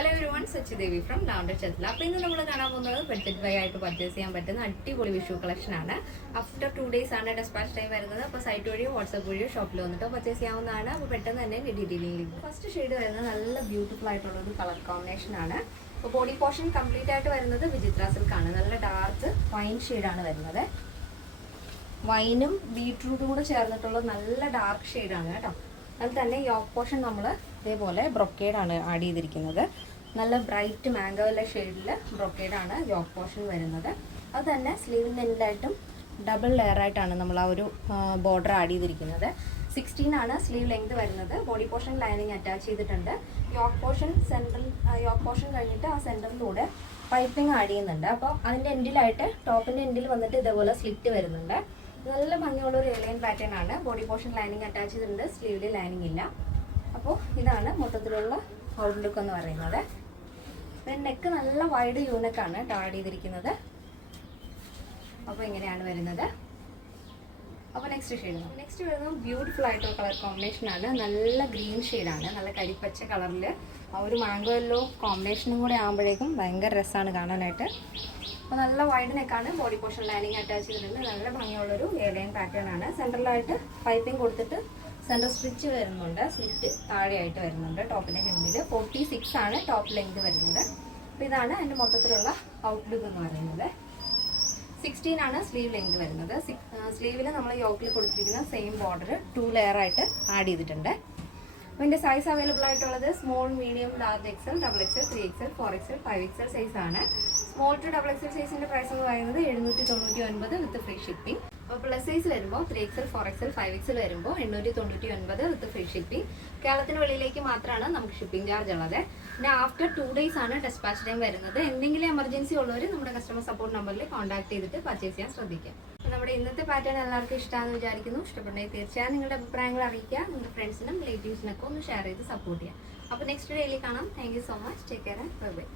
Hello everyone, Sachidevi from lavender Chetla. അപ്പോൾ ഇന്ന് നമ്മൾ കാണാൻ പോകുന്നത് ബഡ്ജറ്റ് ബൈ ആയിട്ട് പർച്ചേസ് ചെയ്യാൻ പറ്റുന്ന അടിപൊളി വിഷു കളക്ഷൻ ആണ്. ആഫ്റ്റർ 2 days ആണ് ഡെസ്പാച്ച് ടൈം വരുന്നത്. അപ്പോൾ സൈറ്റ് വഴിയോ വാട്സ്ആപ്പ് വഴിയോ ഷോപ്പിൽ വന്നിട്ടോ പർച്ചേസ് ചെയ്യാവുന്നതാണ്. അപ്പോൾ പെട്ടെന്ന് തന്നെ ഡീറ്റെയിലിംഗ്. ഫസ്റ്റ് ഷെയ്ഡ് വരുന്നത് നല്ല ബ്യൂട്ടിഫുൾ ആയിട്ടുള്ള ഒരു കളർ കോമ്പിനേഷൻ ആണ്. അപ്പോൾ ബോഡി പോർഷൻ കംപ്ലീറ്റ് ആയിട്ട് വരുന്നത് വിചിത്ര സിൽക്ക് ആണ്. നല്ല ഡാർക്ക് വൈൻ ഷെയ്ഡാണ് വരുന്നത്. വൈനും ബീട്രൂട്ടും കൂടെ ചേർന്നിട്ടുള്ള നല്ല ഡാർക്ക് ഷെയ്ഡാണ് കേട്ടോ. അതിൽ തന്നെ യോക്ക് പോർഷൻ നമ്മൾ ഇതേപോലെ ബ്രൊക്കേഡാണ് ആഡ് ചെയ്തിരിക്കുന്നത്. നല്ല ബ്രൈറ്റ് മാംഗോയിലെ ഷെയ്ഡിൽ ബ്രൊക്കേഡാണ് യോക്ക് പോർഷൻ വരുന്നത്. അത് തന്നെ സ്ലീവിൻ്റെ എൻഡിലായിട്ടും ഡബിൾ ലെയറായിട്ടാണ് നമ്മൾ ആ ഒരു ബോർഡർ ആഡ് ചെയ്തിരിക്കുന്നത്. 16 ആണ് സ്ലീവ് ലെങ്ത് വരുന്നത്. ബോഡി പോർഷൻ ലൈനിങ് അറ്റാച്ച് ചെയ്തിട്ടുണ്ട്. യോക്ക് പോർഷൻ കഴിഞ്ഞിട്ട് ആ സെൻറ്ററിലൂടെ പൈപ്പിംഗ് ആഡ് ചെയ്യുന്നുണ്ട്. അപ്പോൾ അതിൻ്റെ എൻഡിലായിട്ട് ടോപ്പിൻ്റെ എൻഡിൽ വന്നിട്ട് ഇതേപോലെ സ്ലിറ്റ് വരുന്നുണ്ട്. നല്ല ഭംഗിയുള്ള ഒരു എലൈൻ പാറ്റേൺ ആണ്. ബോഡി പോർഷൻ ലൈനിങ് അറ്റാച്ച് ചെയ്തിട്ടുണ്ട്. സ്ലീവിൽ ലൈനിങ് ഇല്ല. അപ്പോൾ ഇതാണ് മൊത്തത്തിലുള്ള ഔട്ട്ലുക്ക് എന്ന് പറയുന്നത്. പിന്നെ നെക്ക് നല്ല വൈഡ് യൂണക്കാണ് ആഡ് ചെയ്തിരിക്കുന്നത്. അപ്പോൾ ഇങ്ങനെയാണ് വരുന്നത്. അപ്പോൾ നെക്സ്റ്റ് വരുന്നത് ബ്യൂട്ടിഫുൾ ആയിട്ടുള്ള കളർ കോമ്പിനേഷൻ ആണ്. നല്ല ഗ്രീൻ ഷെയ്ഡാണ്. നല്ല കരിപ്പച്ച കളറിൽ ആ ഒരു മാംഗോ യെല്ലോ കോമ്പിനേഷനും കൂടെ ആകുമ്പോഴേക്കും ഭയങ്കര രസമാണ് കാണാനായിട്ട്. അപ്പോൾ നല്ല വൈഡ് നെക്കാണ്. ബോഡി പോർഷൻ ലൈനിങ് അറ്റാച്ച് ചെയ്തിട്ടുണ്ട്. നല്ല ഭംഗിയുള്ളൊരു എയർലൈൻ പാറ്റേൺ ആണ്. സെൻട്രലായിട്ട് പൈപ്പിംഗ് കൊടുത്തിട്ട് സെൻറ്റർ സ്റ്റിച്ച് വരുന്നുണ്ട്. സ്ലിറ്റ് താഴെയായിട്ട് വരുന്നുണ്ട്. ടോപ്പിൻ്റെ ഹെമ്മിൽ 46 ആണ് ടോപ്പ് ലെങ്ത് വരുന്നത്. അപ്പോൾ ഇതാണ് അതിൻ്റെ മൊത്തത്തിലുള്ള ഔട്ട്ലുക്ക് എന്ന് പറയുന്നത്. 16 ആണ് സ്ലീവ് ലെങ്ത് വരുന്നത്. സ്ലീവിൽ നമ്മൾ യോക്കിൽ കൊടുത്തിരിക്കുന്ന സെയിം ബോർഡർ 2 ലെയറായിട്ട് ആഡ് ചെയ്തിട്ടുണ്ട്. അപ്പോൾ ഇതിൻ്റെ സൈസ് അവൈലബിൾ ആയിട്ടുള്ളത് small, medium, large XL, double XL, 3XL, 4XL, 5XL സൈസാണ്. സ്മോൾ ടു ഡബിൾ എക്സൽ സൈസിൻ്റെ പ്രൈസ് എന്ന് പറയുന്നത് 799 വിത്ത് ഫ്രീ ഷിപ്പിംഗ്. അപ്പോൾ പ്ലസ് സൈസ് വരുമ്പോൾ 3XL, 4XL, 5XL വരുമ്പോൾ 899 വിത്ത് ഫ്രീ ഷിപ്പിംഗ്. കേരളത്തിന് വെളിയിലേക്ക് മാത്രമാണ് നമുക്ക് ഷിപ്പിംഗ് ചാർജ് ഉള്ളത്. പിന്നെ ആഫ്റ്റർ 2 days ആണ് ഡെസ്പാച്ച് ടൈം വരുന്നത്. എന്തെങ്കിലും എമർജൻസി ഉള്ളവർ നമ്മുടെ കസ്റ്റമർ സപ്പോർട്ട് നമ്പറിൽ കോൺടാക്ട് ചെയ്തിട്ട് പർച്ചേസ് ചെയ്യാൻ ശ്രദ്ധിക്കുക. അപ്പോൾ നമ്മുടെ ഇന്നത്തെ പാറ്റേൺ എല്ലാവർക്കും ഇഷ്ടമാണെന്ന് വിചാരിക്കുന്നു. ഇഷ്ടപ്പെട്ടെങ്കിൽ തീർച്ചയായും നിങ്ങളുടെ അഭിപ്രായങ്ങൾ അറിയിക്കുക. നിങ്ങളുടെ ഫ്രണ്ട്സിനും റിലേറ്റീവ്സിനൊക്കെ ഒന്ന് ഷെയർ ചെയ്ത് സപ്പോർട്ട് ചെയ്യുക. അപ്പോൾ നെക്സ്റ്റ് ഡേയിൽ കാണാം. Thank you so much. Take care and bye bye.